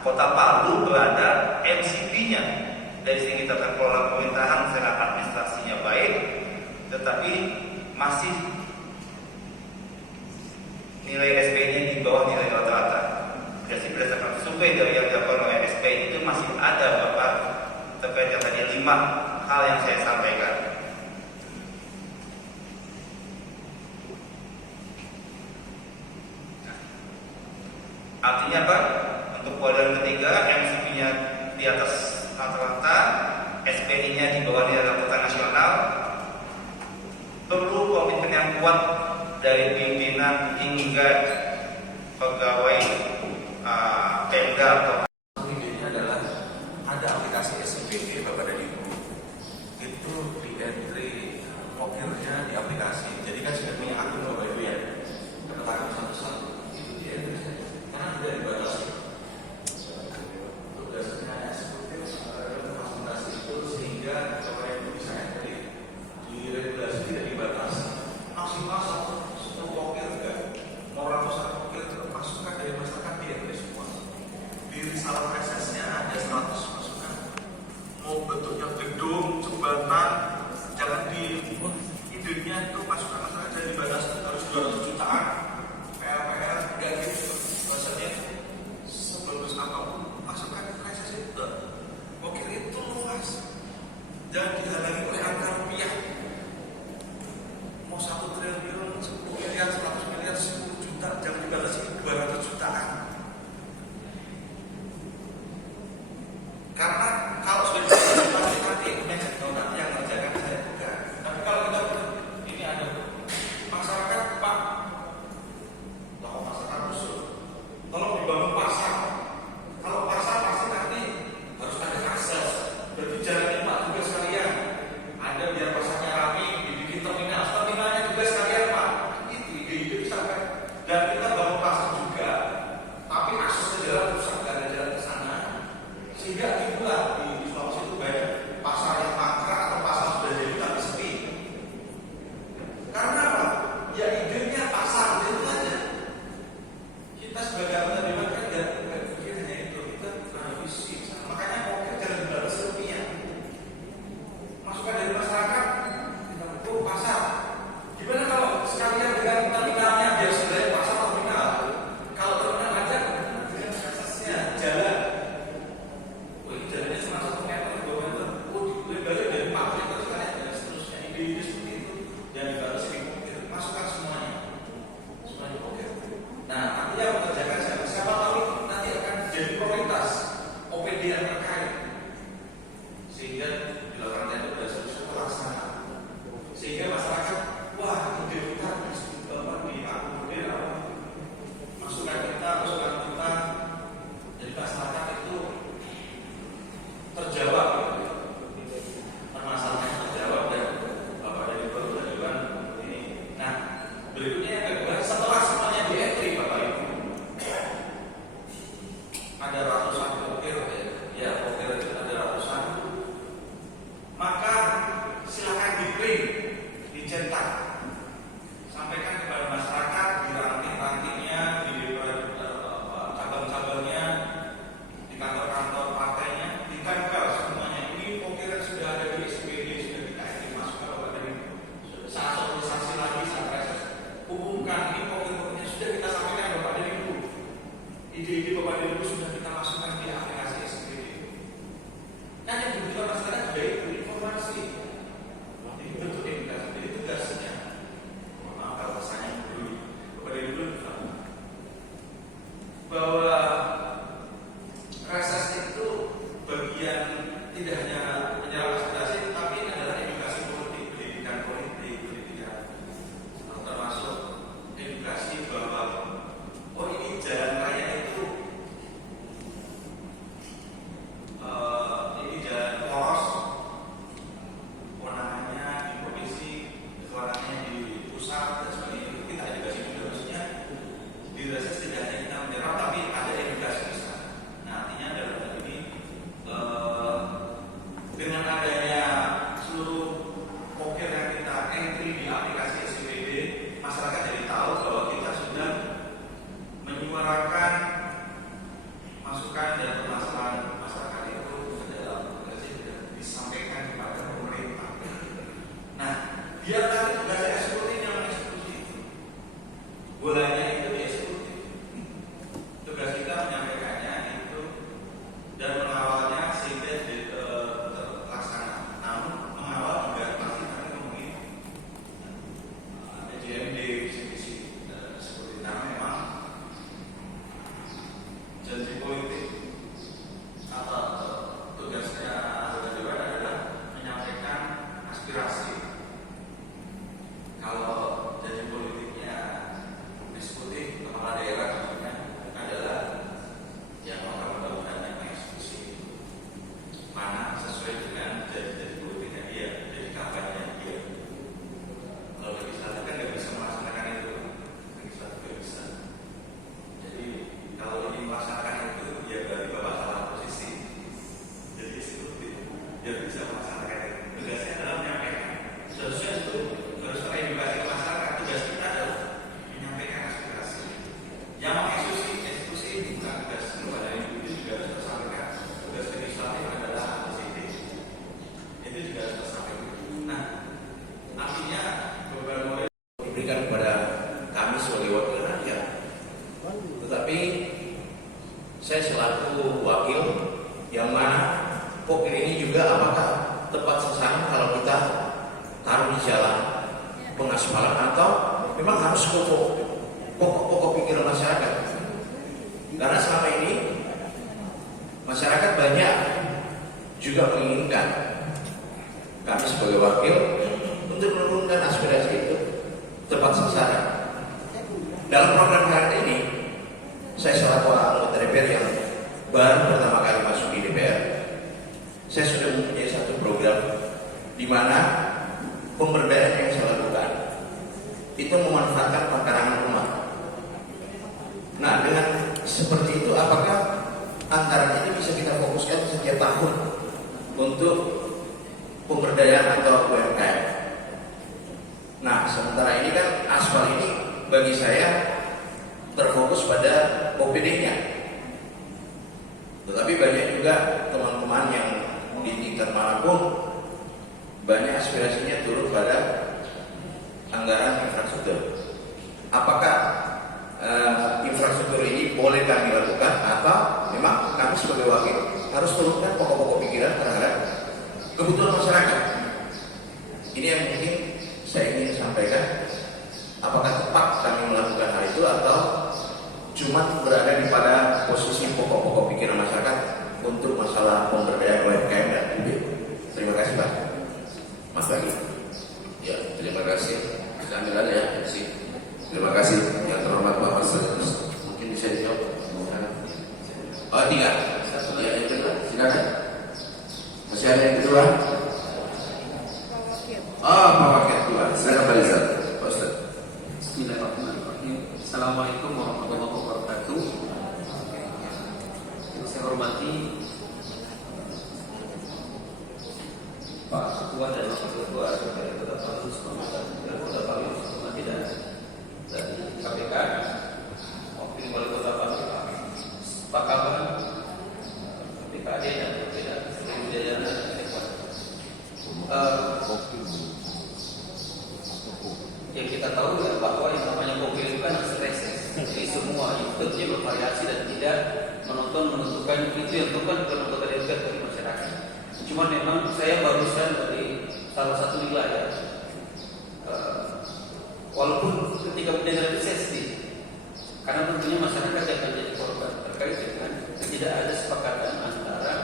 Kota Palu berada MCP-nya dari segi tata kelola pemerintahan secara administrasinya baik, tetapi masih nilai SP-nya di bawah nilai rata-rata. Jadi berdasarkan survei dari yang dilakukan oleh SP itu masih ada Bapak terkait yang tadi 5 hal yang saya sampaikan. Artinya apa? Untuk kuadran ketiga MCP-nya di atas rata-rata, SPI-nya di bawah nilai rata-rata nasional. Perlu komitmen yang kuat dari pimpinan hingga pegawai Pemda atau ini adalah ada aplikasi SPG Bapak dan Ibu. Itu di entry pokirnya di aplikasi. Jadi kan sudah punya akun Bapak Ibu ya. Ketahui satu-satu itu di entry karena tidak dibatasi. Tugasnya eksekutif fasilitasi itu sehingga Bapak Ibu bisa entry. Di regulasi tidak dibatasi. Maksimal satu pokir enggak. Mau ratusan pokir masukkan dari masyarakat di entry semua. Di risalah resesnya ada 100 masukan. Mau bentuknya gedung, jembatan, jangan di idenya itu masukan masyarakat jadi dibatasi harus 200 jutaan. PR enggak gitu. Maksudnya sebagus apapun masukan reses itu. Pokir itu luas. Jangan dihalangi oleh angka rupiah. Mau 1 triliun, 10 miliar, 100 miliar, 10 juta, jangan dibatasi 200 jutaan. Karena kalau sudah dibatasi nanti yang mengerjakan saya bukan. Tapi kalau kita ini ada masyarakat Pak, kalau masyarakat usul, tolong dibangun pasar. Kalau pasar pasti nanti harus ada akses. Berarti jalannya Pak juga sekalian. Ada biar pasarnya rapi, dibikin terminalnya juga sekalian Pak. Itu ide-ide bisa kan. Dan kita bangun pasar juga, tapi akses ke jalan rusak, nggak ada jalan ke sana. Sehingga itulah di Sulawesi itu banyak pasar yang mangkrak atau pasar sudah jadi tapi sepi. Karena apa? Ya idenya pasar itu aja. Kita sebagai anggota dewan kan nggak pikir hanya itu, kita punya visi. Makanya pokoknya jangan dibatasi rupiah. Masukan dari masyarakat kita ukur pasar. Gimana kalau sekalian dengan terminalnya biar sebenarnya pasar terminal? Kalau terminal aja dengan aksesnya jalan. Jalannya cuma 1 meter, 2 meter. Lebih banyak dari 4 meter sekalian dan seterusnya. Ide-ide seperti itu yang dibatasi di pokir. Masukkan semuanya pokir. Nah, artinya mengerjakan siapa tahu nanti akan jadi prioritas OPD yang terkait. Sehingga dilakukan itu sudah selesai terlaksana. Sehingga masyarakat, wah ide kita diakomodir apa? Masukan kita, jadi masyarakat itu terjawab, permasalahan terjawab dan Bapak dari Dewan ini. Nah, berikutnya yang kedua, setelah semuanya di entry Bapak Ibu, ada ratusan pokir ya pokir itu ada ratusan, maka silakan di print, dicetak, sampaikan kepada masyarakat di ranting-rantingnya, di cabang-cabangnya, di kantor-kantor partainya, ditempel semuanya. Ini pokir yang sudah ada di SPD, sudah kita masukkan Bapak dari saat sosialisasi lagi, saat reses umumkan ini pokir-pokirnya sudah kita sampaikan Bapak dari Ibu. Ide-ide Bapak dari Ibu sudah kita masukkan di aplikasi SPD. Kan yang dibutuhkan masyarakat juga itu informasi. Ini bentuk edukasi, jadi tugasnya. Maaf kalau rasanya dulu Bapak dari Ibu bahwa reses itu bagian tidak hanya menyerap aspirasi, tapi ini adalah edukasi politik, pendidikan politik, pendidikan termasuk edukasi bahwa oh ini jalan raya itu Tetapi saya selaku wakil yang mana pokir ini juga apakah tepat sasaran kalau kita taruh di jalan pengaspalan atau memang harus pokok pikiran masyarakat. Karena selama ini masyarakat banyak juga menginginkan kami sebagai wakil untuk menurunkan aspirasi itu tepat sasaran. Dalam program hari ini, saya selaku anggota DPR yang baru pertama kali masuk di DPR, saya sudah mempunyai satu program di mana pemberdayaan yang saya lakukan itu memanfaatkan pekarangan rumah. Nah, dengan seperti itu, apakah anggaran ini bisa kita fokuskan setiap tahun untuk pemberdayaan atau UMKM? Nah, sementara ini kan aspal ini bagi saya terfokus pada OPD-nya. Tetapi banyak juga teman-teman yang di tingkat manapun banyak aspirasinya turun pada anggaran infrastruktur. Apakah infrastruktur ini boleh kami lakukan atau memang kami sebagai wakil harus turunkan pokok-pokok pikiran terhadap kebutuhan masyarakat? Ini yang mungkin saya ingin sampaikan. Apakah tepat kami melakukan hal itu atau cuma berada di pada posisi pokok-pokok pikiran masyarakat untuk masalah pemberdayaan UMKM dan UB? Terima kasih Pak. Mas Bagi. Ya, terima kasih. Ambil ya, terima kasih yang terhormat Pak Mas. Mungkin bisa dijawab. Oh, tiga. Ya, yang kedua, silakan. Masih ada yang kedua? Oh, Pak Wakil kedua. Silakan Pak Rizal. Pak Ustaz. Bismillahirrahmanirrahim. Assalamualaikum warahmatullahi wabarakatuh. Yang saya hormati Pak Ketua dan Wakil Ketua dari Kota Palu, dan Kota Palu tidak dari KPK, Wakil Wali Kota Palu, Pak Kaban, BKD dan berbeda seluruh jajaran dan yang kita tahu ya bahwa yang namanya mobil itu kan reses, jadi semua ikutnya bervariasi dan tidak menentukan itu yang tentukan bukan anggota DPR dari masyarakat. Cuma memang saya barusan dari salah satu wilayah, walaupun ketika mendengar reses karena tentunya masyarakat yang menjadi korban terkait dengan tidak ada sepakatan antara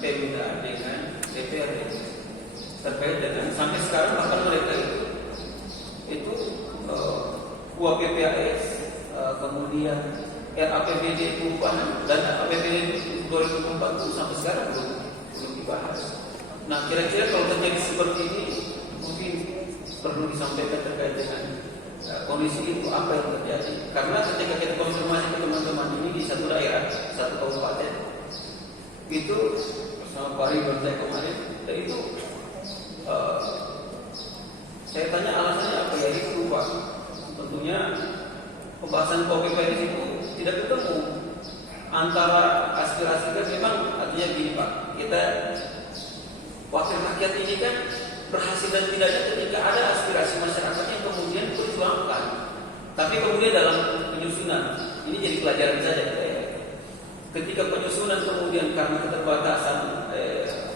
Pemda dengan DPR terkait dengan sampai sekarang bahkan mereka itu UAPPAS, kemudian RAPBD perubahan dan APBD 2040 sampai sekarang belum dibahas. Nah, kira-kira kalau terjadi seperti ini mungkin perlu disampaikan terkait dengan kondisi itu apa yang terjadi. Karena ketika kita konfirmasi ke teman-teman ini di satu daerah, satu kabupaten, itu bersama Pak Ridwan saya kemarin, dan itu saya tanya alasannya apa ya, itu lupa. Tentunya pembahasan KPPS itu tidak ketemu antara aspirasi kan memang artinya gini Pak, kita wakil rakyat ini kan berhasil dan tidaknya ketika ada aspirasi masyarakat yang kemudian diperjuangkan. Tapi kemudian dalam penyusunan ini jadi pelajaran saja ya. Ketika penyusunan kemudian karena keterbatasan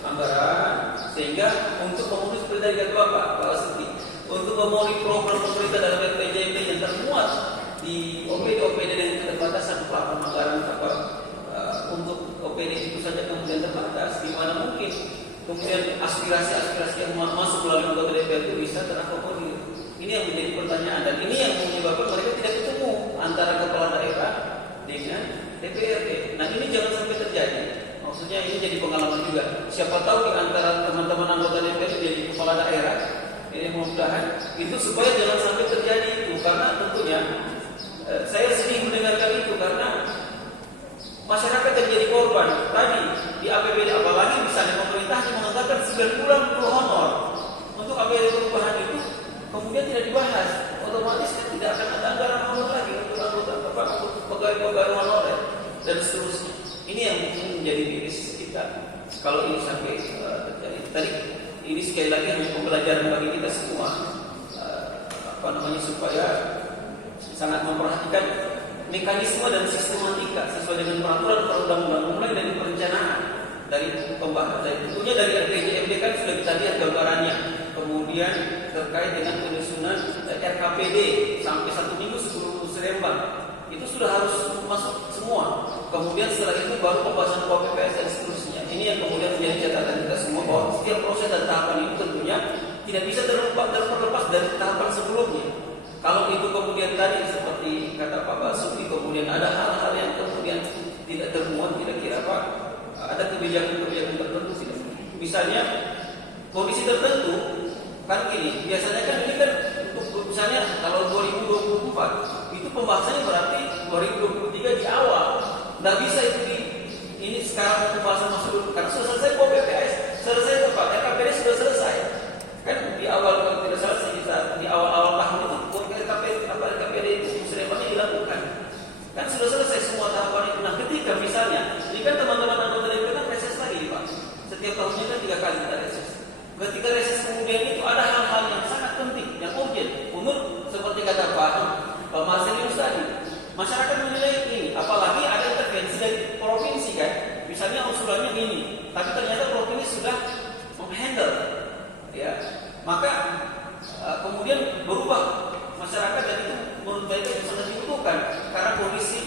anggaran, sehingga untuk memutus perintah Bapak Seti untuk memenuhi program pemerintah dalam RPJMD yang termuat di OPD dengan keterbatasan pelakon anggaran untuk OPD itu saja kemudian terbatas, di mana mungkin kemudian aspirasi-aspirasi yang masuk melalui anggota DPR itu bisa terakomodir. Ini yang menjadi pertanyaan dan ini yang menyebabkan mereka tidak ketemu antara kepala daerah dengan DPRD. Nah, ini jangan sampai terjadi. Maksudnya ini jadi pengalaman juga. Siapa tahu di antara teman-teman anggota DPR jadi kepala daerah, ini mudah-mudahan itu supaya jangan sampai terjadi itu, karena tentunya saya sering mendengarkan itu karena masyarakat yang jadi korban tadi di APBD, apalagi misalnya pemerintahnya menganggarkan 9 bulan untuk honor untuk APBD perubahan itu kemudian tidak dibahas, otomatis kan tidak akan ada anggaran honor lagi untuk pegawai honorer dan seterusnya. Ini yang mungkin menjadi miris kita kalau ini sampai terjadi. Tadi ini sekali lagi hanya pembelajaran bagi kita semua, supaya sangat memperhatikan mekanisme dan sistematika sesuai dengan peraturan perundang-undangan mulai dari perencanaan, dari pembahasan, tentunya dari RPJMD kan sudah kita lihat gambarannya. Kemudian terkait dengan penyusunan RKPD sampai 1 minggu sebelum Musrembang itu sudah harus masuk semua. Kemudian setelah itu baru pembahasan KPPS dan seterusnya. Ini yang kemudian menjadi catatan kita semua bahwa setiap proses dan tahapan itu tentunya tidak bisa terlepas dari tahapan sebelumnya. Kalau itu kemudian tadi seperti kata Pak Basuki, kemudian ada hal-hal yang kemudian tidak termuat, kira-kira Pak, ada kebijakan-kebijakan tertentu tidak? Misalnya kondisi tertentu kan gini, biasanya kan ini kan untuk misalnya kalau 2024 itu pembahasannya berarti 2023 di awal, nggak bisa itu ini sekarang pembahasan masuk dulu karena sudah selesai KPPS, selesai Pak, RKPD sudah selesai kan di awal kalau tidak salah kita di awal tahun itu RKPD itu Musrembangnya dilakukan kan sudah selesai semua tahapan itu. Nah ketika misalnya ini kan teman-teman anggota DPR kan reses lagi Pak, setiap tahunnya kan 3 kali kita reses. Ketika reses kemudian itu ada hal-hal yang sangat penting, yang urgent. Umur seperti kata Pak Marcelius tadi, masyarakat menilai ini, apalagi ada intervensi dari provinsi kan. Misalnya usulannya ini, tapi ternyata provinsi sudah menghandle, ya. Maka kemudian berubah masyarakat dan itu menurut saya itu sangat dibutuhkan karena kondisi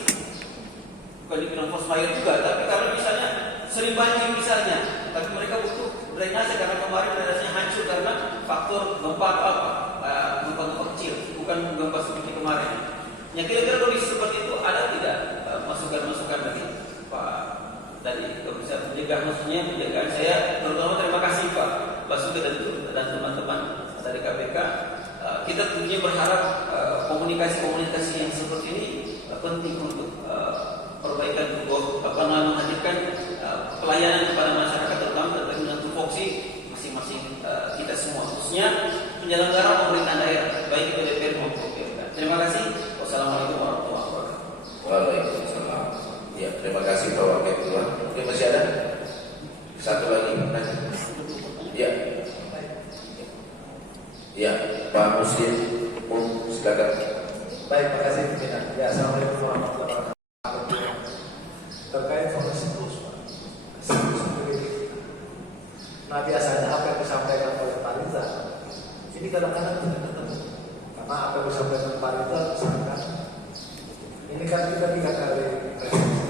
bukan dibilang force majeure juga, tapi kalau misalnya sering banjir misalnya, tapi mereka butuh drainase karena kemarin drainasenya hancur karena faktor gempa gempa kecil, bukan gempa seperti kemarin. Ya kira-kira kondisi seperti itu ada tidak masukan-masukan dari Pak tadi bisa menjaga maksudnya penjagaan saya, terutama terima kasih Pak Basuki dan teman-teman dari KPK. Kita tentunya berharap komunikasi-komunikasi yang seperti ini penting untuk perbaikan untuk menghadirkan pelayanan kepada masyarakat terutama dengan tupoksi masing-masing kita semua, khususnya penyelenggara pemerintahan daerah baik itu DPR maupun PMK. Terima kasih. Wassalamualaikum warahmatullahi wabarakatuh. Waalaikumsalam. Ya, terima kasih Pak Wakil Ketua. Oke, masih ada satu lagi. Ya, ya, Pak Muslim, silakan. Baik, terima kasih pimpinan. Ya, assalamualaikum warahmatullahi wabarakatuh. Terkait soal siklus, Pak. Siklus politik. Nah, biasanya apa yang disampaikan oleh Pak Riza ini kadang-kadang tidak ketemu. Karena apa yang disampaikan Pak Riza misalkan ini kan kita 3 kali presiden.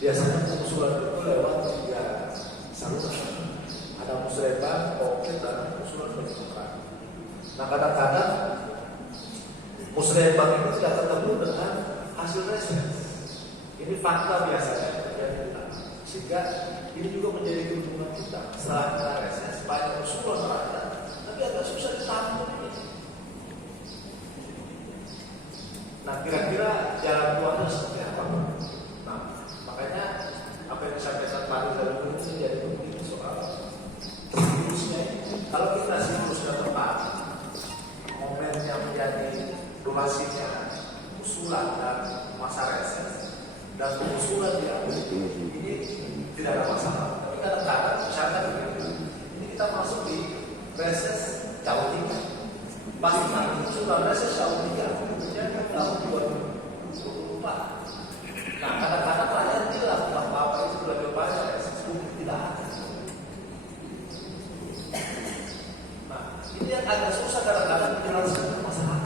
Biasanya pengusulan itu lewat 3 saluran. Ada Musrembang, Covid, dan usulan pengusulan. Nah, kadang-kadang Musrembang itu tidak ketemu dengan hasil reses. Ini fakta biasanya terjadi, sehingga ini juga menjadi keuntungan kita. Setelah kita reses, banyak usulan ada, tapi agak susah ditampung ini. Nah, kira-kira jalan keluarnya seperti apa? Nah, makanya apa yang disampaikan Pak Riza ini jadi penting soal siklusnya. Kalau kita siklusnya tepat, momen yang menjadi durasinya usulan dan masa reses dan pengusulan ini tidak ada masalah. Tapi kadang-kadang misalkan ini kita masuk di reses tahun 3, pasti nanti usulan reses tahun 3 jadi tahun 2024. Nah, kadang-kadang rakyat bilang apa itu sudah dibayar reses tidak ada. Nah, ini yang agak susah kadang-kadang menjelaskan masalah.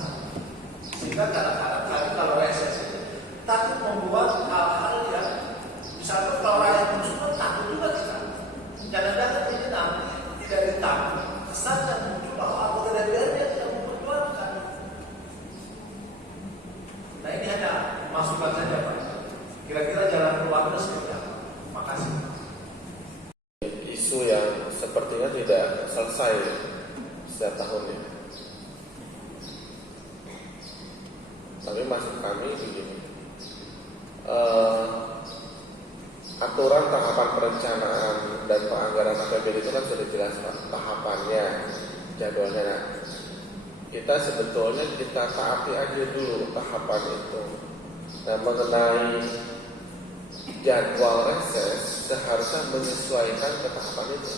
Sehingga kadang-kadang kalau reses itu takut membuat hal-hal yang misalnya kalau rakyat musuh takut juga kita. Jangan-jangan ini nanti tidak ditanggung. Kesannya muncul bahwa anggota DPR yang memperjuangkan. Nah, ini hanya masukan saja Pak. Kira-kira jalan keluarnya seperti apa? Makasih. Isu yang sepertinya tidak selesai setiap tahunnya. Tapi maksud kami begini, aturan tahapan perencanaan dan penganggaran APBD itu kan sudah dijelaskan tahapannya, jadwalnya. Nah, kita sebetulnya kita taati aja dulu tahapan itu. Nah, mengenai jadwal reses seharusnya menyesuaikan ke tahapan itu.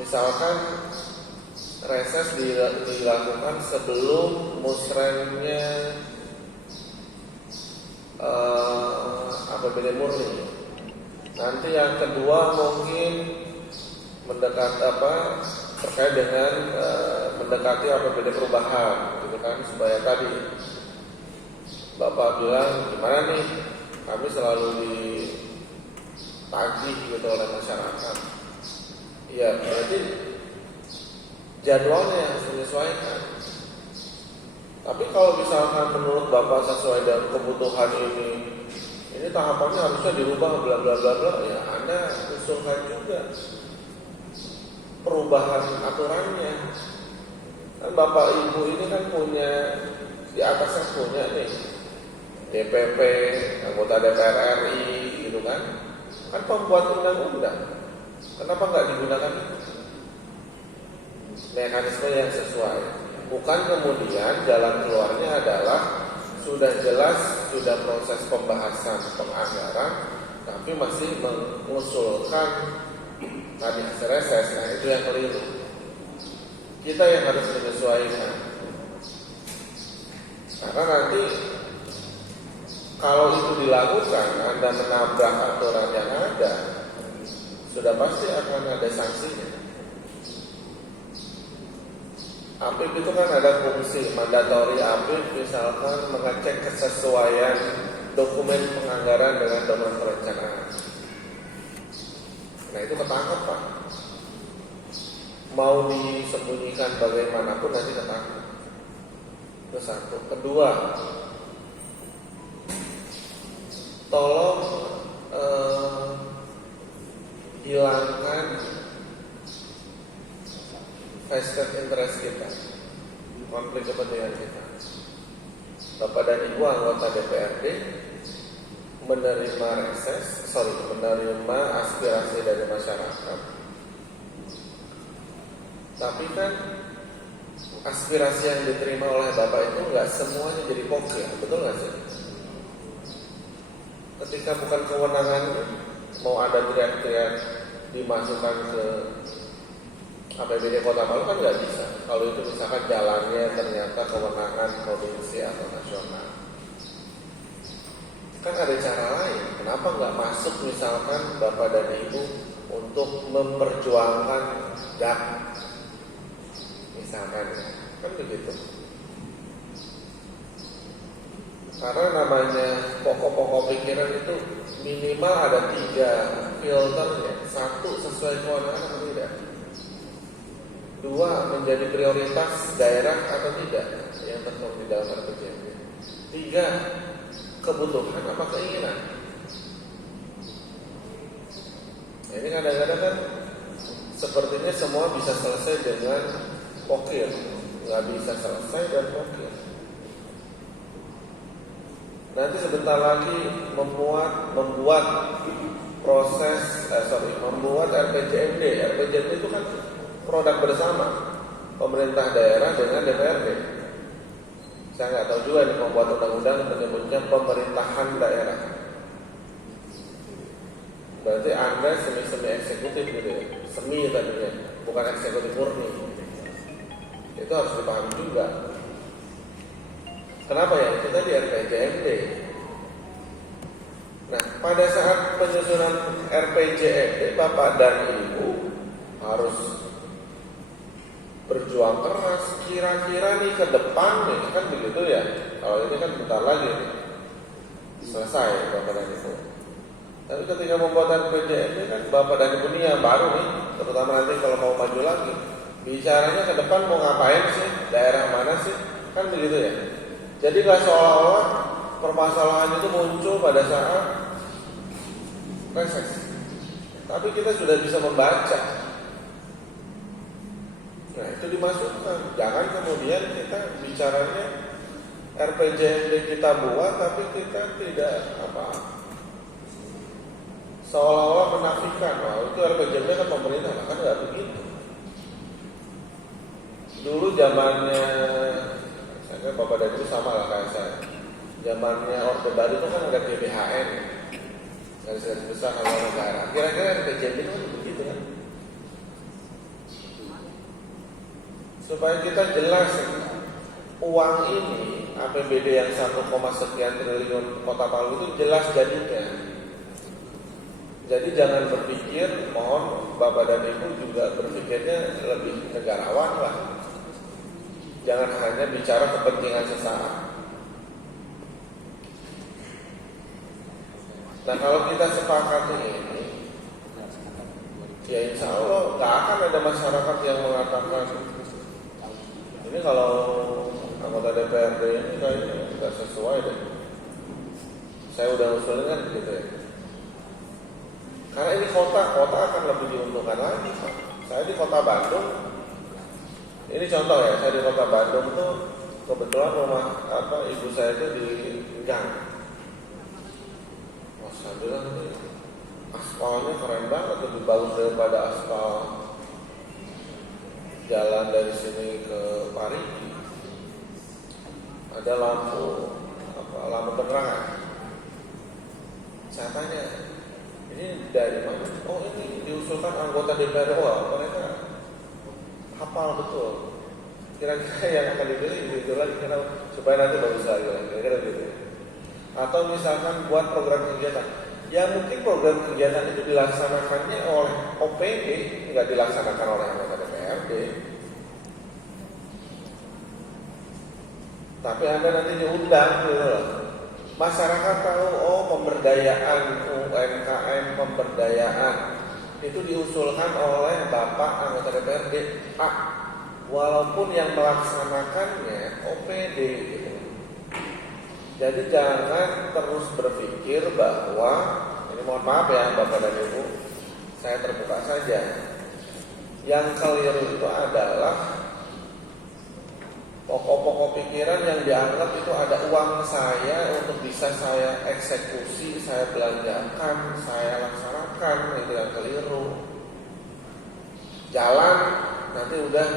Misalkan reses dilakukan sebelum musremnya APBD murni. Nanti yang kedua mungkin terkait dengan mendekati APBD perubahan, gitu kan, supaya tadi Bapak bilang gimana nih, kami selalu ditagih gitu oleh masyarakat. Iya, berarti jadwalnya harus menyesuaikan. Tapi kalau misalkan menurut Bapak sesuai dengan kebutuhan ini tahapannya harusnya dirubah bla bla bla bla, ya Anda usulkan juga perubahan aturannya. Kan Bapak Ibu ini kan punya, di atasnya punya nih DPP, anggota DPR RI gitu kan. Kan pembuat undang-undang. Kenapa nggak digunakan mekanisme yang sesuai? Bukan kemudian jalan keluarnya adalah sudah jelas, sudah proses pembahasan penganggaran, tapi masih mengusulkan tadi hasil reses. Nah itu yang keliru. Kita yang harus menyesuaikan. Karena nanti kalau itu dilakukan, Anda menabrak aturan yang ada, sudah pasti akan ada sanksinya. APIP itu kan ada fungsi mandatori APIP, misalkan mengecek kesesuaian dokumen penganggaran dengan dokumen perencanaan. Nah itu ketangkep Pak. Mau disembunyikan bagaimanapun nanti ketangkep. Itu satu. Kedua, tolong hilangkan vested interest kita, konflik kepentingan kita. Bapak dan Ibu anggota DPRD menerima aspirasi dari masyarakat. Tapi kan aspirasi yang diterima oleh Bapak itu nggak semuanya jadi pokya, betul nggak sih? Ketika bukan kewenangan, mau ada teriak-teriak dimasukkan ke APBD Kota Palu kan nggak bisa. Kalau itu misalkan jalannya ternyata kewenangan provinsi atau nasional, kan ada cara lain. Kenapa nggak masuk misalkan Bapak dan Ibu untuk memperjuangkan GAK, misalkan, kan begitu. Karena namanya pokok-pokok pikiran itu minimal ada 3 filter ya. 1, sesuai kewenangan atau tidak. 2, menjadi prioritas daerah atau tidak yang tertuang di dalam RPJMD. 3, kebutuhan apa keinginan. Nah, ini kadang-kadang kan sepertinya semua bisa selesai dengan pokir, nggak bisa selesai dan pokir. Nanti sebentar lagi membuat RPJMD. RPJMD itu kan produk bersama pemerintah daerah dengan DPRD. Saya nggak tahu juga nih membuat undang-undang menyebutnya pemerintahan daerah. Berarti Anda semi eksekutif gitu ya, semi tadinya, bukan eksekutif murni. Itu harus dipahami juga. Kenapa ya? Kita di RPJMD. Nah, pada saat penyusunan RPJMD, Bapak dan Ibu harus berjuang keras. Kira-kira nih ke depan nih, kan begitu ya. Kalau ini kan bentar lagi nih selesai Bapak dan Ibu. Tapi ketika membuat RPJMD kan Bapak dan Ibu ini yang baru nih, terutama nanti kalau mau maju lagi, bicaranya ke depan mau ngapain sih, daerah mana sih, kan begitu ya. Jadi nggak seolah-olah permasalahan itu muncul pada saat reses, tapi kita sudah bisa membaca. Nah itu dimasukkan. Jangan kemudian kita bicaranya RPJMD kita buat, tapi kita tidak seolah-olah menafikan. Wah itu RPJMD kan pemerintah, kan nggak begitu. Dulu zamannya kan Bapak dan Ibu sama lah kayak saya. Zamannya Orde Baru itu kan ada GBHN, Garis Besar Haluan Negara. Kira-kira RPJMD itu kan begitu kan? Supaya kita jelas uang ini APBD yang 1, sekian triliun Kota Palu itu jelas jadinya. Jadi jangan berpikir, mohon Bapak dan Ibu juga berpikirnya lebih negarawan lah. Jangan hanya bicara kepentingan sesaat. Nah kalau kita sepakati ini, ya insya Allah gak akan ada masyarakat yang mengatakan ini kalau anggota DPRD ini kayaknya gak sesuai deh. Saya udah usulin kan gitu ya. Karena ini kota akan lebih diuntungkan lagi Pak. Saya di Kota Bandung, ini contoh ya, saya di Kota Bandung tuh kebetulan rumah ibu saya itu di gang. Wah, saya bilang ini aspalnya keren banget, lebih bagus daripada aspal jalan dari sini ke Parigi. Ada lampu penerangan. Saya tanya, ini dari mana? Oh ini diusulkan anggota DPR. Wah, mereka hafal betul. Kira-kira yang akan dipilih itu lagi supaya nanti bagus lagi, kira-kira gitu. Atau misalkan buat program kegiatan, ya mungkin program kegiatan itu dilaksanakannya oleh OPD, nggak dilaksanakan oleh anggota DPRD. Tapi Anda nanti diundang gitu loh. Masyarakat tahu, oh pemberdayaan UMKM, pemberdayaan itu diusulkan oleh Bapak anggota DPRD A, walaupun yang melaksanakannya OPD gitu. Jadi jangan terus berpikir bahwa, ini mohon maaf ya Bapak dan Ibu, saya terbuka saja. Yang keliru itu adalah pokok-pokok pikiran yang dianggap itu ada uang saya untuk bisa saya eksekusi, saya belanjakan, saya laksanakan, itu yang keliru. Jalan nanti udah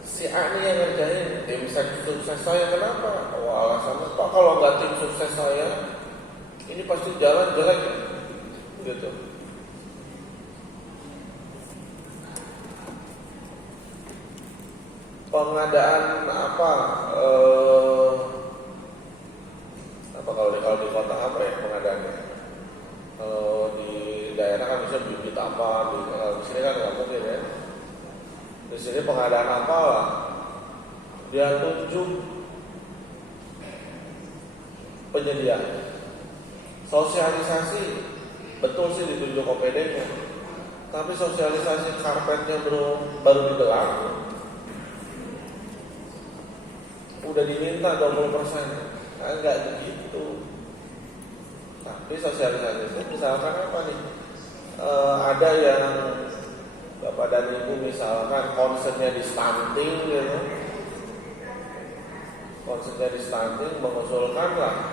si A nih yang ngerjain, tim sukses saya kenapa? Oh alasannya Pak kalau nggak tim sukses saya, ini pasti jalan jelek, gitu. Pengadaan kalau di kota apa ya pengadaannya? Di daerah kan bisa bibit apa, di sini kan nggak mungkin ya. Di sini pengadaan apa lah? Dia tunjuk penyedia. Sosialisasi betul sih ditunjuk OPD-nya, tapi sosialisasi karpetnya baru digelar. Udah diminta 20%, enggak begitu. Tapi sosialisasi itu misalkan apa nih? Ada yang Bapak dan Ibu misalkan konsennya di stunting gitu. Konsennya di stunting mengusulkan lah.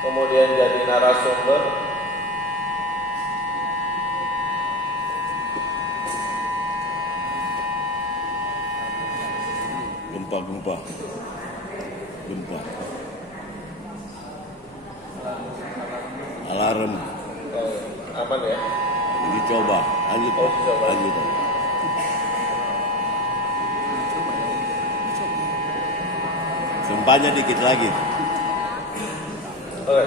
Kemudian jadi narasumber. Gempa. Alarm. Aman ya? Ini coba, lanjut. Gempanya dikit lagi. Oke.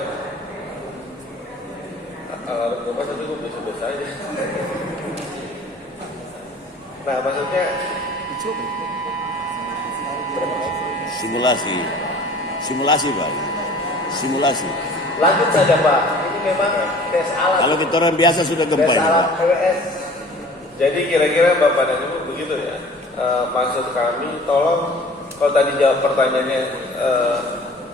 Alarm gempa tapi gue biasa aja. Nah maksudnya Simulasi Pak. Simulasi. Lanjut saja Pak. Ini memang tes alat. Kalau kita orang biasa sudah gempa tes ini, alat Pak. PWS. Jadi kira-kira Bapak dan Ibu begitu ya. Maksud kami tolong kalau tadi jawab pertanyaannya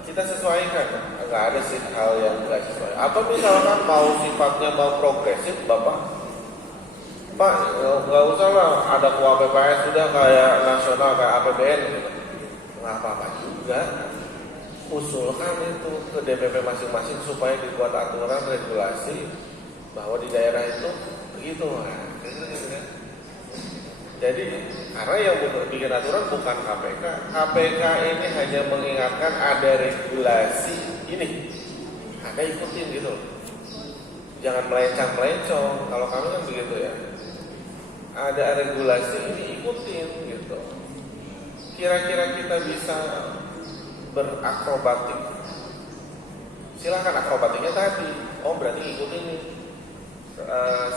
kita sesuaikan. Nggak ada sih hal yang nggak sesuai. Atau misalkan mau sifatnya mau progresif Bapak, Pak nggak usah lah ada KUAPPS sudah kayak nasional kayak APBN gitu. Nggak apa-apa juga. Usulkan itu ke DPP masing-masing supaya dibuat aturan regulasi bahwa di daerah itu begitu. Nah, gitu kan. Jadi karena yang bikin aturan bukan KPK. KPK ini hanya mengingatkan ada regulasi ini. Anda ikutin gitu. Jangan melencang-melencong. Kalau kami kan begitu ya. Ada regulasi ini ikutin gitu. kira-kira kita bisa berakrobatik. Silahkan akrobatiknya tadi. Oh berarti ikutin nih,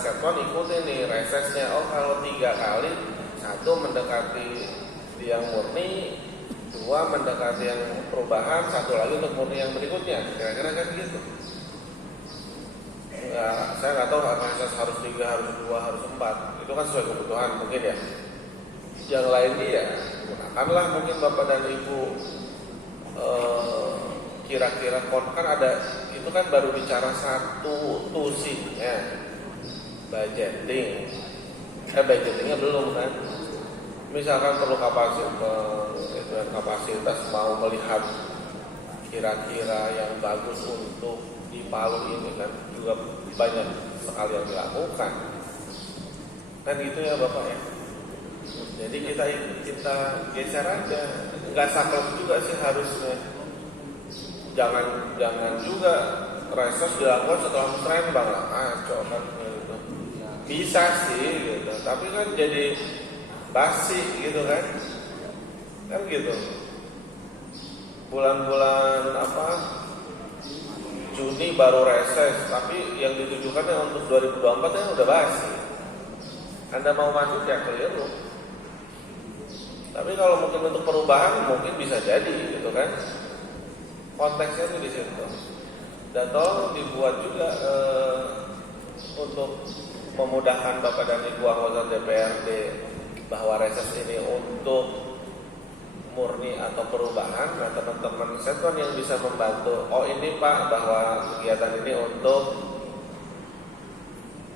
Setwan ikutin nih resesnya. Oh kalau 3 kali, 1 mendekati yang murni, 2 mendekati yang perubahan, 1 lagi untuk murni yang berikutnya. Kira-kira kan gitu. Ya, saya nggak tahu reses harus 3, harus 2, harus 4. Itu kan sesuai kebutuhan mungkin ya. Yang lainnya ya gunakanlah mungkin Bapak dan Ibu kira-kira kan ada itu kan baru bicara 1 tusinya budgeting. Budgetingnya belum kan. Misalkan perlu kapasitas mau melihat kira-kira yang bagus untuk di Palu ini kan juga banyak sekali yang dilakukan. Kan gitu ya Bapak ya. Jadi kita geser aja. Nggak saklek juga sih harusnya. Jangan juga reses dilakukan setelah musrembang lah. Kacau kan gitu. Bisa sih gitu. Tapi kan jadi basi gitu kan. Kan gitu. Bulan-bulan Juni baru reses, tapi yang ditujukan untuk 2024 yang udah basi. Anda mau maju ya keliru. Tapi kalau mungkin untuk perubahan mungkin bisa jadi gitu kan. Konteksnya itu di situ. Dan tolong dibuat juga untuk memudahkan Bapak dan Ibu anggota DPRD bahwa reses ini untuk murni atau perubahan. Nah teman-teman Setwan yang bisa membantu, oh ini Pak bahwa kegiatan ini untuk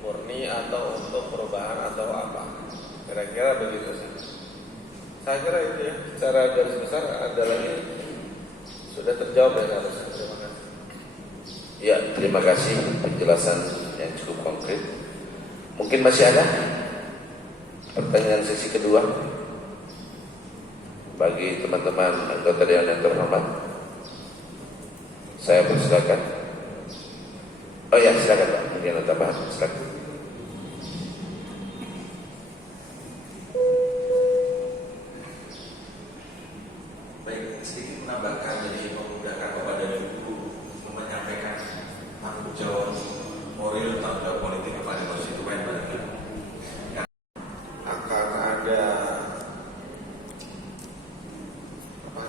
murni atau untuk perubahan atau apa, kira-kira begitu sih. Saya kira itu ya, secara garis besar ada lagi sudah terjawab ya harusnya. Terima kasih. Ya, terima kasih penjelasan yang cukup konkret. Mungkin masih ada pertanyaan sesi kedua bagi teman-teman anggota dewan yang terhormat. Saya persilakan. Oh ya, silakan Pak. Mungkin ada tambahan, silakan. Baik, sedikit menambahkan jadi memudahkan Bapak dan Ibu menyampaikan tanggung jawab moral, tanggung jawab politik kepada konstituen barangkali. Akan ada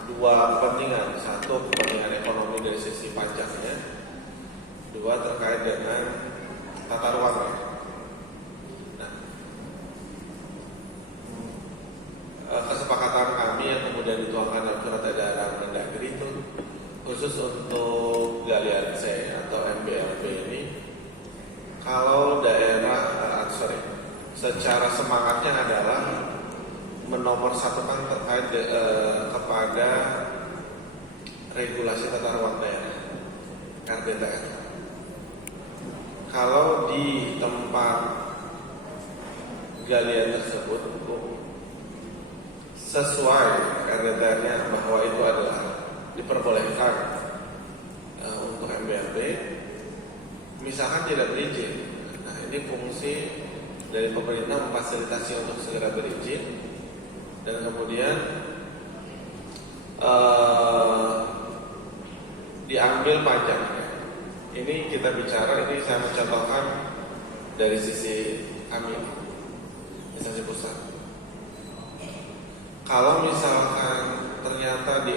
dua kepentingan. Satu kepentingan ekonomi dari sisi pajaknya, 2 terkait dengan tata ruangnya. Nah, kesepakatan kami yang kemudian dituangkan dalam surat edaran Mendagri itu khusus untuk galian C atau MBLP ini, kalau daerah secara semangatnya adalah menomorsatukan terkait kepada regulasi tata ruang daerah RDTR. Kalau di tempat galian tersebut sesuai RDTR-nya bahwa itu adalah diperbolehkan untuk MBLP, misalkan tidak berizin. Nah ini fungsi dari pemerintah memfasilitasi untuk segera berizin dan kemudian diambil pajaknya. Ini kita bicara, ini saya mencontohkan dari sisi kami, instansi pusat. Kalau misalkan ternyata di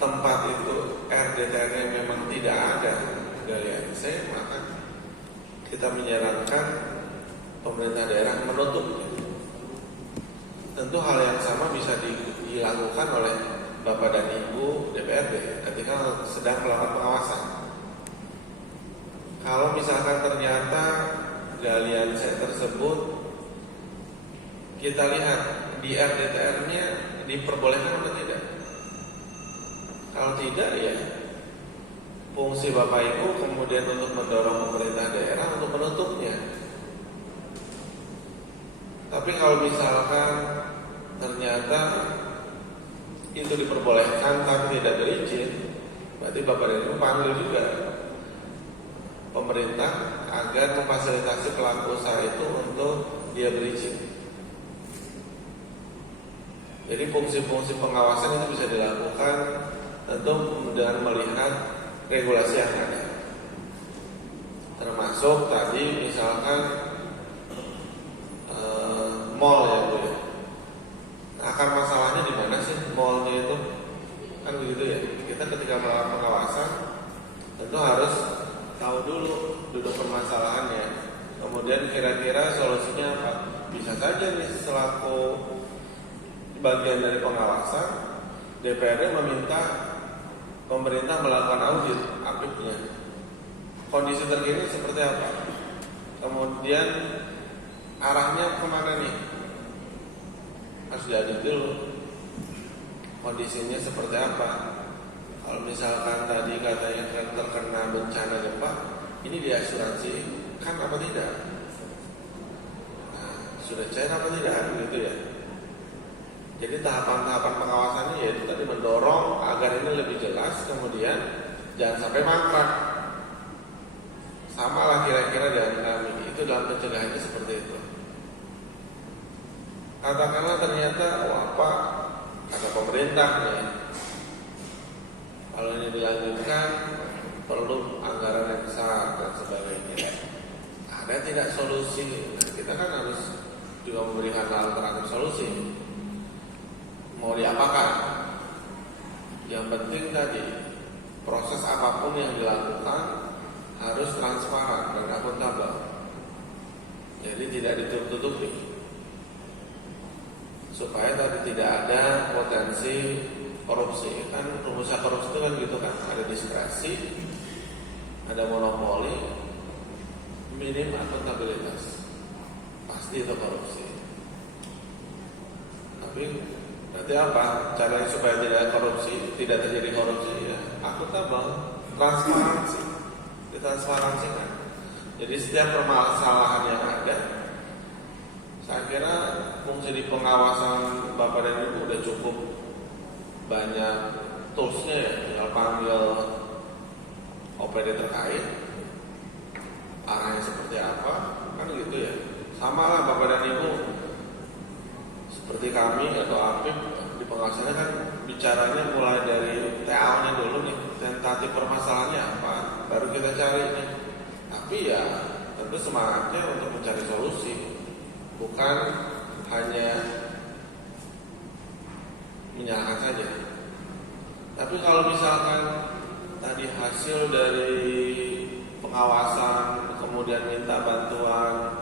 tempat itu RDTR-nya memang tidak ada galian C, maka kita menyarankan pemerintah daerah menutupnya. Tentu hal yang sama bisa dilakukan oleh Bapak dan Ibu DPRD ketika sedang melakukan pengawasan. Kalau misalkan ternyata galian C tersebut kita lihat di RDTR-nya diperbolehkan atau tidak. Kalau tidak ya fungsi Bapak Ibu kemudian untuk mendorong pemerintah daerah untuk menutupnya. Tapi kalau misalkan ternyata itu diperbolehkan tapi tidak berizin, berarti Bapak dan Ibu panggil juga pemerintah agar memfasilitasi pelaku usaha itu untuk dia berizin. Jadi fungsi-fungsi pengawasan itu bisa dilakukan tentu dengan melihat regulasi yang ada. Termasuk tadi misalkan mall ya Bu ya. Akar masalahnya di mana sih mallnya itu? Kan begitu ya. Kita ketika melakukan pengawasan tentu harus tahu dulu duduk permasalahannya. Kemudian kira-kira solusinya apa? Bisa saja nih selaku bagian dari pengawasan, DPRD meminta pemerintah melakukan audit apipnya. Kondisi terkini seperti apa? Kemudian arahnya kemana nih? Harus diaudit dulu. Kondisinya seperti apa? Kalau misalkan tadi katanya terkena bencana gempa, ini diasuransi kan apa tidak? Nah, sudah cair apa tidak? Begitu ya. Jadi tahapan-tahapan pengawasannya yaitu tadi mendorong agar ini lebih jelas, kemudian jangan sampai mangkrak. Sama lah kira-kira dengan kami, itu dalam pencegahannya seperti itu. Katakanlah ternyata apa kata pemerintah nih, kalau ini dilanjutkan perlu anggaran yang besar dan sebagainya. Ada tidak solusi? Nah, kita kan harus juga memberikan alternatif solusi. Mau diapakan? Yang penting tadi proses apapun yang dilakukan harus transparan dan akuntabel. Jadi tidak ditutup-tutupi supaya tadi tidak ada potensi korupsi. Kan rumusnya korupsi itu kan gitu kan, ada diskresi, ada monopoli, minim akuntabilitas. Pasti itu korupsi. Tapi nanti apa? Caranya supaya tidak korupsi, tidak terjadi korupsi ya akuntabel, transparansi, ditransparansikan. Jadi setiap permasalahan yang ada, saya kira fungsi di pengawasan Bapak dan Ibu udah cukup banyak toolsnya ya. Tinggal panggil OPD terkait, arahnya seperti apa, kan gitu ya. Sama lah Bapak dan Ibu, seperti kami atau APIP di pengawasannya kan bicaranya mulai dari TA-nya dulu nih, tentatif permasalahannya apa, baru kita cari nih. Tapi ya tentu semangatnya untuk mencari solusi, bukan hanya menyalahkan saja. Tapi kalau misalkan tadi hasil dari pengawasan kemudian minta bantuan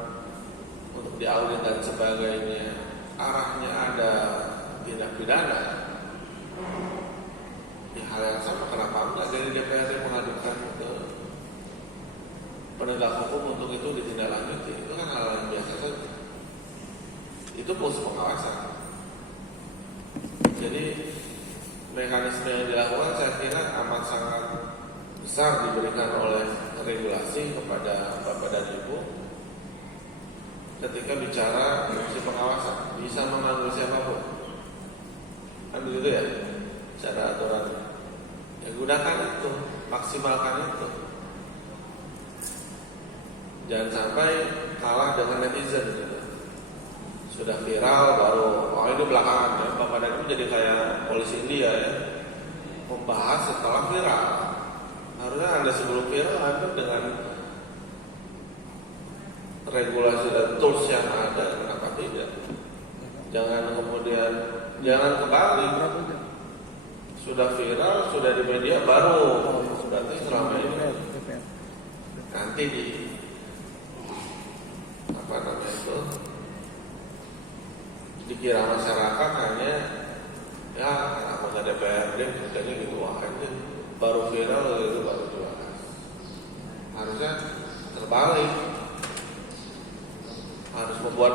untuk diaudit dan sebagainya, arahnya ada tindak pidana, ya hal yang sama kenapa enggak dari DPRD mengadukan ke penegak hukum untuk itu ditindaklanjuti? Itu kan hal yang biasa saja. Itu fungsi pengawasan. Jadi mekanisme yang dilakukan saya kira amat sangat besar diberikan oleh regulasi kepada Bapak dan Ibu ketika bicara fungsi pengawasan. Bisa memanggil siapapun, kan begitu ya cara aturannya. Ya gunakan itu, maksimalkan itu. Jangan sampai kalah dengan netizen gitu. Sudah viral baru, oh ini belakangan ya, Bapak dan Ibu jadi kayak polisi India ya, membahas setelah viral. Harusnya Anda sebelum viral Anda dengan regulasi dan tools yang ada, kenapa tidak? Jangan kemudian, jangan kembali. Sudah viral, sudah di media baru, berarti selama ini nanti di apa namanya itu dikira masyarakat hanya ya anggota DPRD misalnya gitu aja, baru viral itu baru dibahas. Harusnya terbalik, harus membuat,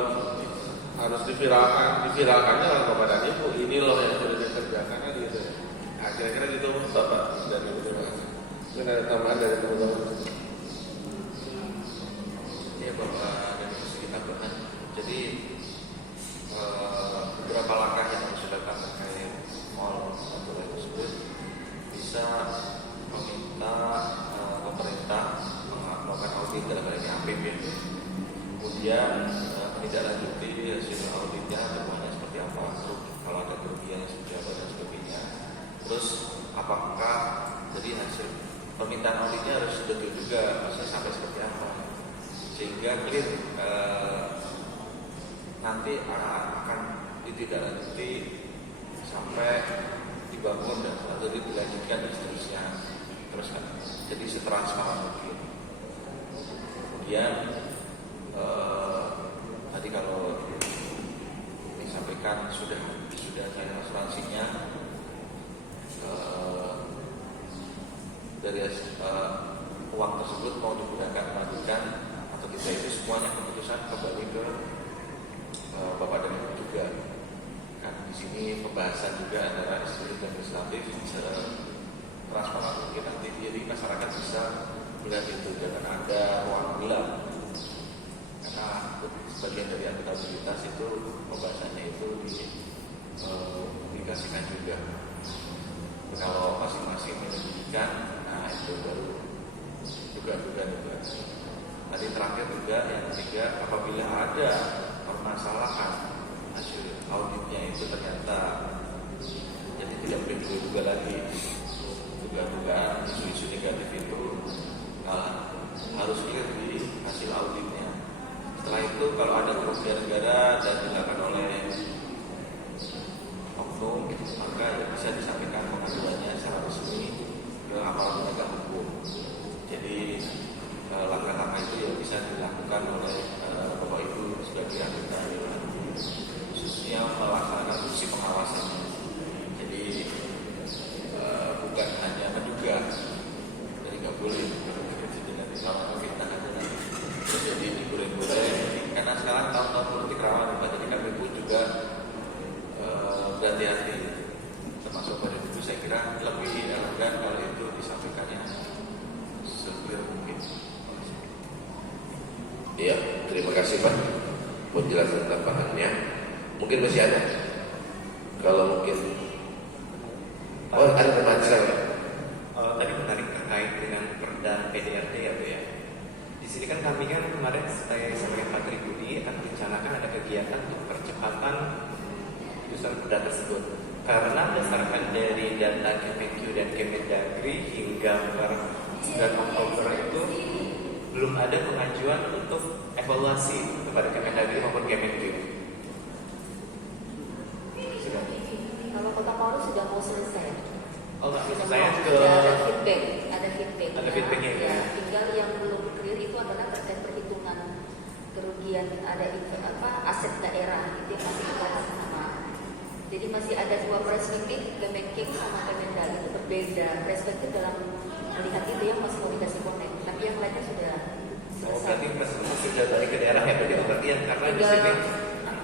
harus diviralkannya oleh Bapak dan Ibu. Ini loh yang sudah dikerjakan gitu. Nah, kira-kira gitu Bapak dan Ibu, terima kasih. Mungkin ada tambahan dari teman-teman. Ya Bapak dan Ibu sekalian, jadi beberapa langkah yang sudah kami terkait mall atau tersebut bisa meminta pemerintah melakukan audit dalam hal ini APB, kemudian menindaklanjuti hasil auditnya temuannya seperti apa, kalau ada kerugian yang sudah dan sebagainya. Terus apakah jadi hasil permintaan auditnya harus detail juga, maksudnya sampai seperti apa, sehingga clear nanti akan ditindaklanjuti sampai dibangun dan atau dilanjutkan dan seterusnya. Terus kan jadi setransparan mungkin. Kemudian tadi kalau disampaikan sudah ada asuransinya, dari uang tersebut mau digunakan melanjutkan atau tidak, itu semuanya keputusan kembali ke Bapak dan Ibu juga. Kan di sini pembahasan juga antara eksekutif dan legislatif transparan mungkin nanti, jadi masyarakat bisa melihat itu, jangan ada ruang gelap. Karena sebagian dari akuntabilitas itu pembahasannya itu dipublikasikan juga. Kalau masing-masing menyebutkan, nah itu baru juga. Tadi terakhir juga yang ketiga, apabila ada permasalahan hasil auditnya itu ternyata jadi tidak boleh juga lagi dugaan isu-isu negatif itu harus clear di hasil auditnya. Setelah itu kalau ada kerugian negara dan dilakukan oleh oknum, maka bisa disampaikan pengaduannya secara resmi ke aparat penegak hukum. Jadi langkah-langkah itu ya bisa dilakukan oleh Bapak Ibu sebagai anggota dewan, khususnya melaksanakan fungsi pengawasan. Jadi bukan hanya menduga, jadi nggak boleh jadi nanti sama kita aja jadi boleh karena sekarang tahun-tahun politik rawan, jadi kami pun juga berhati-hati, termasuk pada itu saya kira lebih elegan kalau itu disampaikannya seclear mungkin. Iya, terima kasih Pak penjelasan tambahannya. Mungkin masih ada. Kalau mungkin ada tambahan silakan. Tadi menarik terkait dengan perda PDRT ya Bu ya. Di sini kan kami kan kemarin saya sebagai Menteri Budi akan merencanakan ada kegiatan untuk percepatan putusan perda tersebut. Karena berdasarkan dari data Kemenq dan Kemendagri hingga per 9 Oktober itu belum ada pengajuan untuk evaluasi kepada Kemendagri maupun Kemenq. Kalau Kota Palu sudah mau selesai. Oh, Sudah saya mau, ke ada feedback. Ada feedbacknya ya. Tinggal yang belum clear itu adalah terkait perhitungan kerugian ada aset daerah itu yang masih kita sama. Jadi masih ada dua perspektif, Kemenq sama Kemendagri itu berbeda perspektif dalam melihat itu yang masih mau dikasih konek. Tapi yang lainnya sudah selesai. Berarti sudah balik ke daerah ya, berarti pengertian karena di sini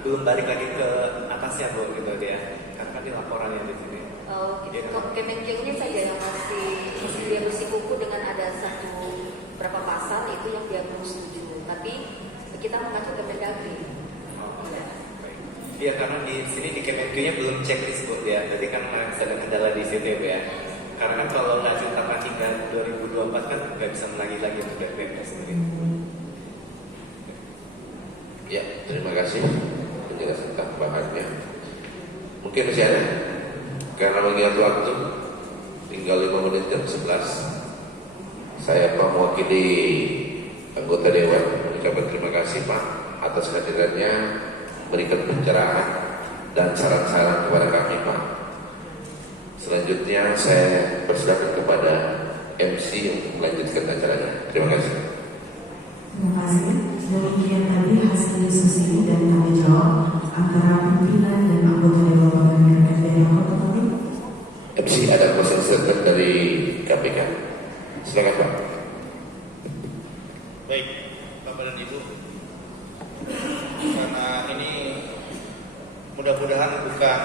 belum balik lagi ke atasnya Bu gitu dia. Karena di laporannya di sini. Oh, gitu. Kemenq-nya saja yang masih dia bersikuku dengan ada satu berapa pasal itu yang dia belum setuju. Tapi kita mengacu ke Kemendagri. Iya, karena di sini di Kemenq-nya belum checklist Bu ya. Jadi kan ada kendala di situ ya. Karena kan kalau ngajuin tanpa hingga 2024 kan nggak bisa menagih lagi untuk BPM sendiri. Ya, terima kasih penjelasan tambahannya. Mungkin masih ada. Karena mengingat waktu tinggal 5 menit jam 11, saya Pak mewakili anggota Dewan mengucapkan terima kasih Pak atas kehadirannya, berikan pencerahan dan saran-saran kepada kami Pak. Selanjutnya saya persilakan kepada MC untuk melanjutkan acaranya. Terima kasih. Terima kasih. Demikian tadi hasil diskusi dan tanya jawab antara pimpinan dan anggota Dewan Pembinaan RKPD Kota Palu. MC ada closing statement dari KPK. Silakan Pak. Baik, Bapak dan Ibu. Karena ini mudah-mudahan bukan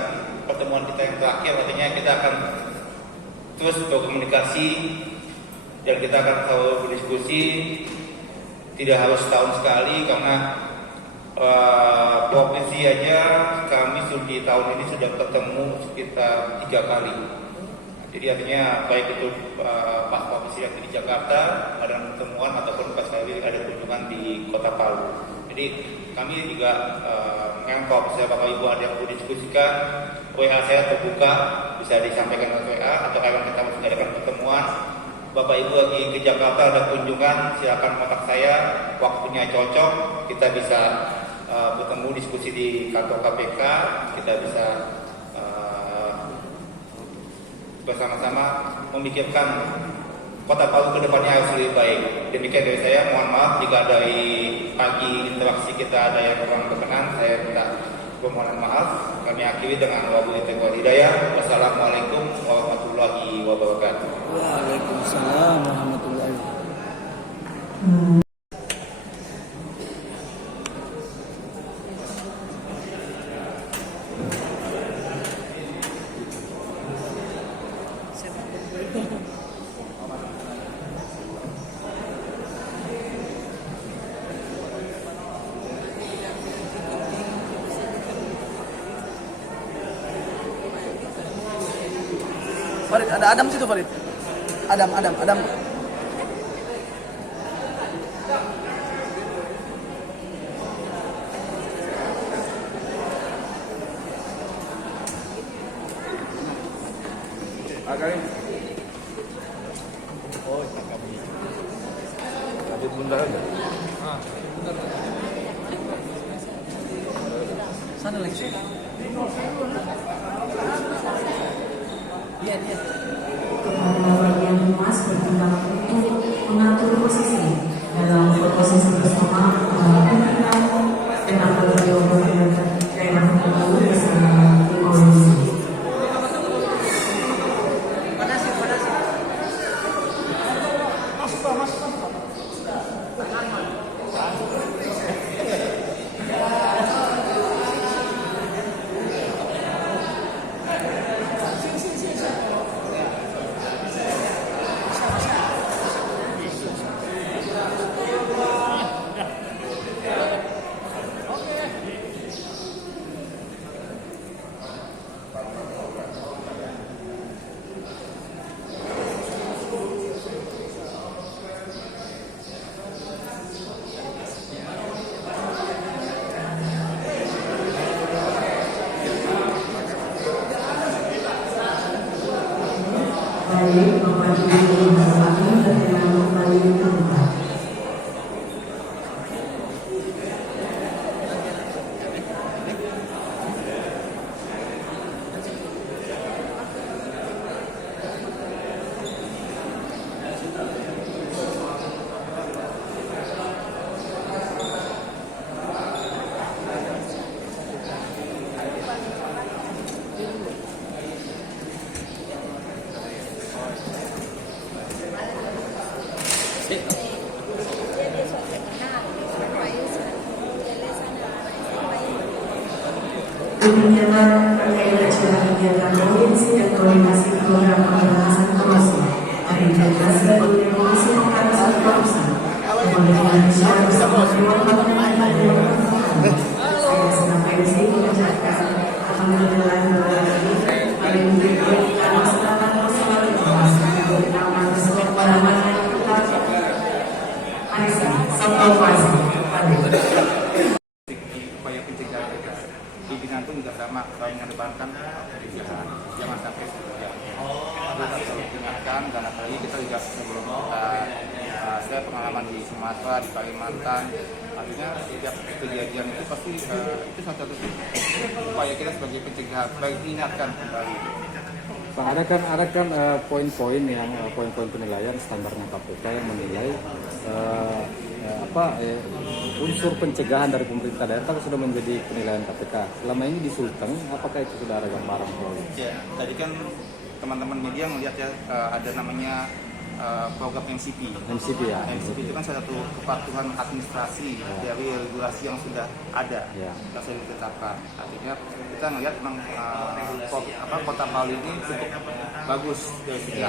pertemuan kita yang terakhir, artinya kita akan terus berkomunikasi dan kita akan selalu berdiskusi. Tidak harus setahun sekali karena provinsi aja kami di tahun ini sudah ketemu sekitar 3 kali. Jadi artinya baik itu Pak Provinsi yang di Jakarta ada pertemuan ataupun pas kali ada kunjungan di Kota Palu. Jadi kami juga Kan kalau misalnya Bapak Ibu ada yang mau diskusikan, WA saya terbuka, bisa disampaikan ke WA atau akan kita mengadakan pertemuan. Bapak Ibu lagi ke Jakarta ada kunjungan, silakan kontak saya, waktunya cocok, kita bisa bertemu diskusi di kantor KPK, kita bisa bersama-sama memikirkan Kota Palu ke depannya harus lebih baik. Demikian dari saya, mohon maaf jika dari pagi interaksi kita ada yang kurang berkenan, saya minta permohonan maaf. Kami akhiri dengan wabillahi taufiq wal hidayah. Wassalamualaikum warahmatullahi wabarakatuh. Waalaikumsalam warahmatullahi wabarakatuh. Farid, ada Adam situ Farid. Adam. Again. Oh, tapi bentar aja. Sana lagi. Iya. Kepada bagian humas bertindak untuk mengatur posisi dalam posisi bersama pimpinan dan anggota dewan daerah Palu bersama tim komisi. Baik, Bapak Ibu yang berbahagia dan yang kembali ke tempat. Demikianlah terkait acara kegiatan provinsi dan koordinasi program pemberantasan korupsi terintegrasi oleh Komisi Pemberantasan Korupsi Republik Indonesia bersama Dewan Pembinaan dan Dewan Pembinaan. Saya sampai di sini mengucapkan alhamdulillah paling tinggi atas nama Rasulullah Muhammad upaya pencegahan kita. Pimpinan pun juga sama, kalau mengedepankan pencegahan, jangan sampai terjadi. Kita selalu ingatkan, dan apalagi kita juga sebelum saya pengalaman di Sumatera, di Kalimantan, artinya setiap kejadian itu pasti itu salah satu upaya kita sebagai pencegahan, baik diingatkan kembali. Pak, ada kan poin-poin yang poin-poin penilaian standarnya KPK yang menilai unsur pencegahan dari pemerintah daerah kan sudah menjadi penilaian KPK. Selama ini di Sulteng, apakah itu sudah ada gambaran? Ya, tadi kan teman-teman media melihat ya ada namanya program MCP. MCP ya. MCP itu kan salah satu kepatuhan administrasi dari regulasi yang sudah ada, yang sudah ditetapkan. Artinya kita melihat memang Kota Palu ini cukup bagus dari segi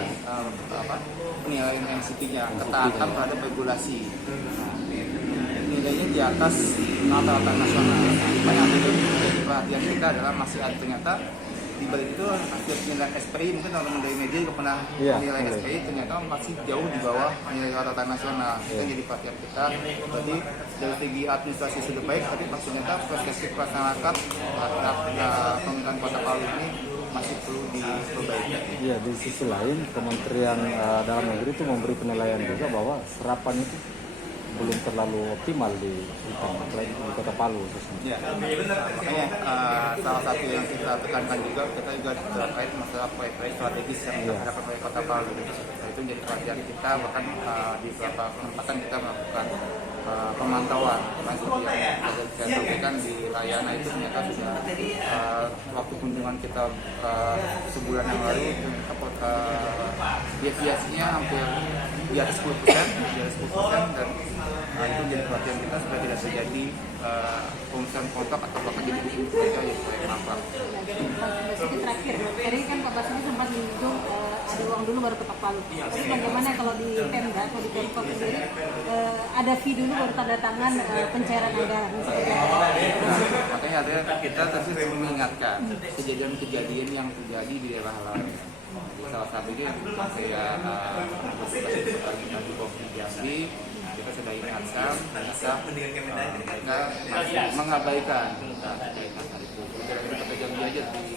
penilaian MCP-nya, ketaatan terhadap regulasi. Nilainya di atas rata-rata nasional. Banyak itu menjadi perhatian kita adalah masih ada ternyata di balik itu hasil penilaian SPI, mungkin teman-teman dari media juga pernah menilai SPI, ternyata masih jauh di bawah nilai rata nasional. Itu yang jadi perhatian kita. Berarti dari segi administrasi sudah baik, tapi ternyata persepsi masyarakat terhadap pemerintahan Kota Palu ini masih perlu diperbaiki. Iya, di sisi lain Kementerian Dalam Negeri itu memberi penilaian juga bahwa serapan itu belum terlalu optimal di hutan, apalagi di Kota Palu khususnya. Ya, benar. Makanya salah satu yang kita tekankan juga, kita juga terkait masalah proyek-proyek strategis yang dilakukan oleh Kota Palu. Nah, itu menjadi perhatian kita, bahkan di beberapa kesempatan kita melakukan pemantauan. Seperti yang saya sampaikan di Layana itu ternyata sudah waktu kunjungan kita sebulan yang lalu, deviasinya hampir di atas 10%, dan itu menjadi perhatian kita supaya tidak terjadi pengusahaan kontak atau bahkan jadi bisnis saja yang proyek mampang. Jadi terakhir, tadi kan Pak Basuki sempat menyinggung ada uang dulu baru ketok palu. Tapi bagaimana kalau di Pemda atau di Pemkot sendiri ada fee dulu baru tanda tangan pencairan anggaran? Makanya ada kita terus mengingatkan kejadian-kejadian yang terjadi di daerah lain. Salah satunya kayak kita di Kopi Jambi, kita sudah ingatkan mereka masih mengabaikan kita pegang aja di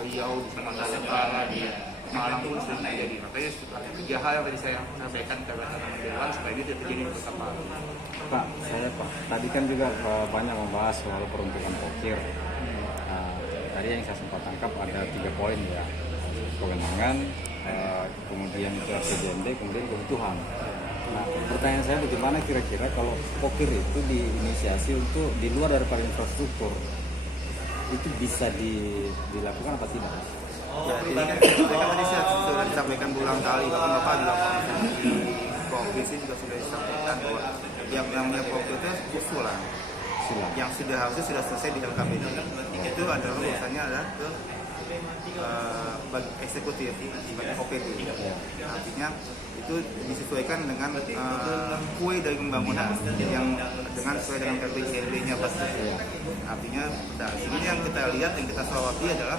Riau, di Sumatera Utara, di Malang pun sudah terjadi. Makanya tiga hal yang tadi saya sampaikan ke teman-teman dewan supaya ini tidak terjadi di Kota Palu. Pak, tadi kan juga banyak membahas soal peruntukan pokir. Tadi yang saya sempat tangkap ada 3 poin ya. Kewenangan, kemudian ke PJMD, kemudian kebutuhan. Nah, pertanyaan saya bagaimana kira-kira kalau pokir itu diinisiasi untuk di luar daripada infrastruktur, itu bisa dilakukan apa tidak? Ya, ini kan tadi saya sudah disampaikan berulang kali, bahkan Bapak juga di provinsi juga sudah disampaikan bahwa yang namanya pokir itu usulan yang harusnya sudah selesai di LKPD. Itu adalah urusannya adalah ke bagi eksekutif, bagi OPD. Artinya itu disesuaikan dengan kue dari pembangunan yang dengan sesuai dengan RPJMD-nya pasti. Artinya, nah, sini yang kita lihat, yang kita soroti adalah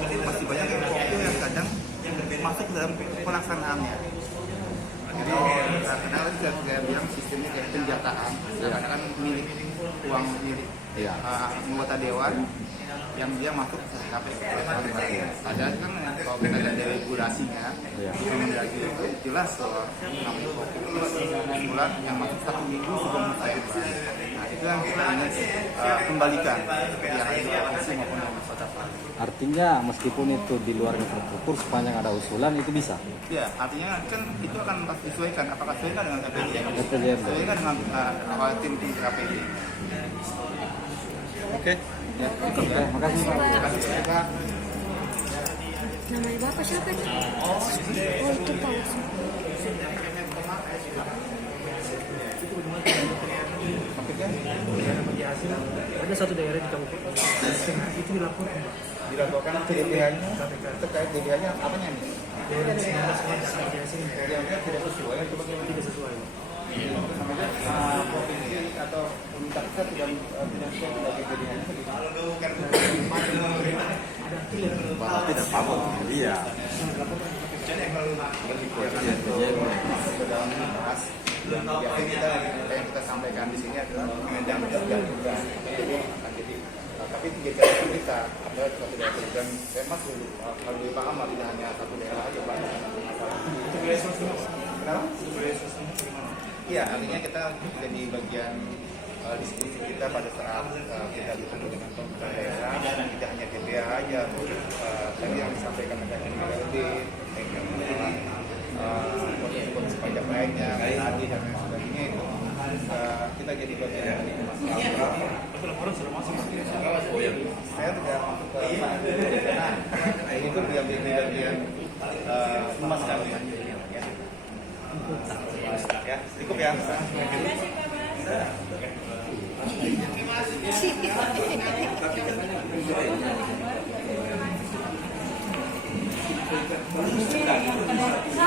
masih banyak yang pokok yang kadang masuk dalam pelaksanaannya. Jadi kadang-kadang saya bilang sistemnya kayak penjataan, kadang-kadang milik uang milik anggota dewan yang dia masuk ke KPK. Ada kan kalau kita lihat dari regulasinya, Kemendagri itu jelas bahwa namanya bulan yang masuk 1 minggu sebelum Februari. Nah, itu yang kita ingin kembalikan yang ada di provinsi maupun di Kota Palu. Artinya meskipun itu di luar infrastruktur, sepanjang ada usulan itu bisa? Ya, artinya kan itu akan disesuaikan. Apakah sesuaikan dengan KPD? Sesuaikan dengan tim KPD. Oke. Ya, cukup ya. Makasih Pak. Terima kasih Pak. Namanya Bapak siapa? Oh, itu tahu. Ada satu daerah di kabupaten itu dilaporkan DBH-nya terkait DBH-nya apanya nih? Yang tidak sesuai atau bagaimana? Tidak sesuai. Provinsi atau pemerintah pusat tidak sesuai dengan DBH-nya. Bapak tidak paham. Iya. Yang kita sampaikan di sini adalah mengendalikan juga. Jadi tapi 3 daerah kita ada satu daerah dan saya masih kalau dipaham tidak hanya satu daerah aja Pak. Kenapa? Iya, artinya kita jadi bagian diskusi kita pada saat kita bertemu dengan pemerintah daerah, tidak hanya DBH aja, tadi yang disampaikan ada MLD, komisi pajak lainnya, tadi dan lain sebagainya itu kita jadi bagian dari masalah. Saya tidak masuk ke sana, itu diambil di bagian emas kalian. Ya, cukup ya.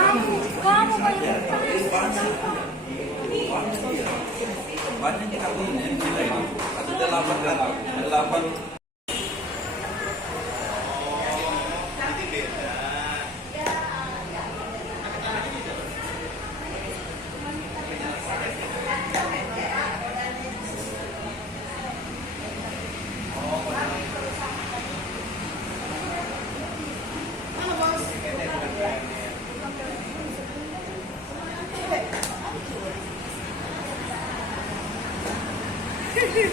Kamu banyak banyak kita punya nilai ada 8 Mari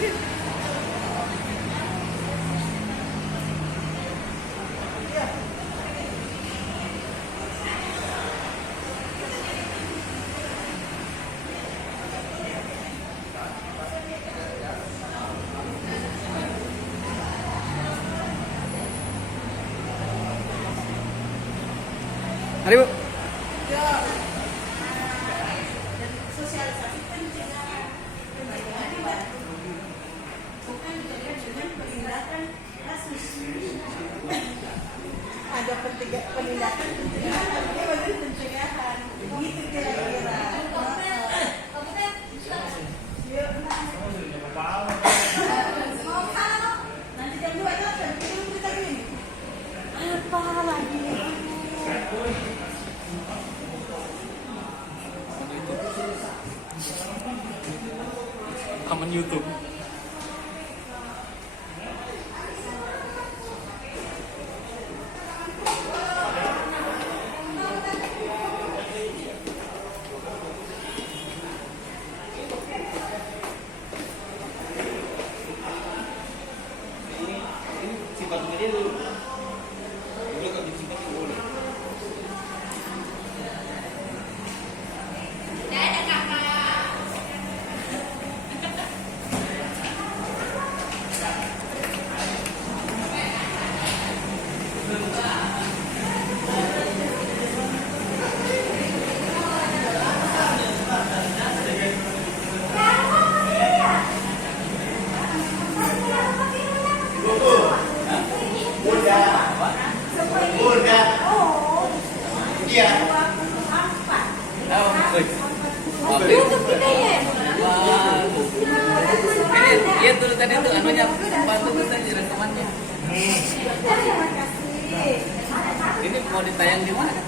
Bu. Sosialisasi pencegahan bukan dengan penindakan kasus. Ada penindakan pencegahan, ada pencegahan. Begitu kira-kira. Nanti jam 2 kan kita gini. Apa lagi? Aman YouTube. Simpan media dulu. Dulu kan disimpan boleh. Iya tuh tadi tuh anunya bantu tuh tadi rekamannya. Ini mau ditayang di mana?